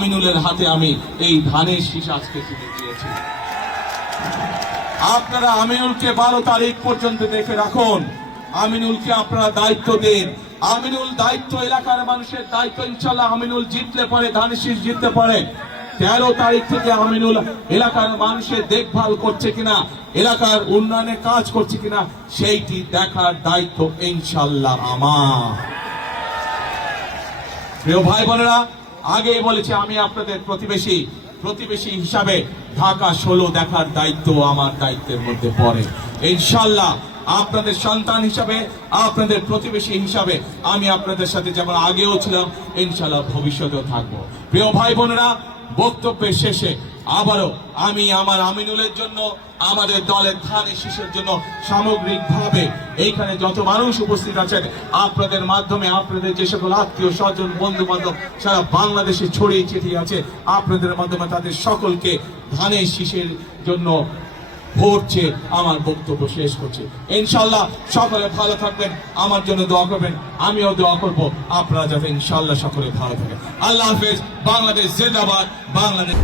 আমিনুলের হাতে আমি এই ধানের শীষ আজকে তুলে দিয়েছি। আপনারা আমিনুলকে 12 তারিখ পর্যন্ত দেখে রাখুন। আমিনুলকে আপনারা দায়িত্ব দেন। আমিনুল দায়িত্ব, এলাকার মানুষের দায়িত্ব। ইনশাল্লাহ আমিনুল জিতলে পারে, ধানের শীষ জিততে পারে। 13 তারিখ থেকে আমিনুল এলাকার মানুষের দেখভাল করছে কিনা, এলাকার উন্নয়নে কাজ করছে কিনা, সেইটি দেখার দায়িত্ব ইনশাল্লাহ আমার। প্রিয় ভাই বোনেরা, আগেই বলেছি আমি আপনাদের প্রতিবেশী হিসাবে ঢাকা 16 দেখার দায়িত্ব আমার দায়িত্বের মধ্যে পড়ে। ইনশাল্লাহ আপনাদের সন্তান হিসাবে, আপনাদের প্রতিবেশী হিসাবে আমি আপনাদের সাথে যেমন আগেও ছিলাম, ইনশাল্লাহ ভবিষ্যতেও থাকবো। প্রিয় ভাই বোনেরা, বক্তব্যের শেষে আবারও আমি আমার আমিনুলের জন্য, আমাদের দলের ধানের শীষের জন্য সামগ্রিকভাবে এইখানে যত মানুষ উপস্থিত আছেন, আপনাদের মাধ্যমে আপনাদের যে সকল আত্মীয় স্বজন বন্ধু বান্ধব সারা বাংলাদেশে ছড়িয়ে ছিটিয়ে আছে, আপনাদের মাধ্যমে তাদের সকলকে ধানের শীষের জন্য ভোট চেয়ে আমার বক্তব্য শেষ করছি। ইনশাল্লাহ সকলে ভালো থাকবেন, আমার জন্য দোয়া করবেন, আমিও দোয়া করব আপনারা যাতে ইনশাল্লাহ সকলে ভালো থাকেন। আল্লাহ হাফেজ। বাংলাদেশ জিন্দাবাদ। বাংলাদেশ।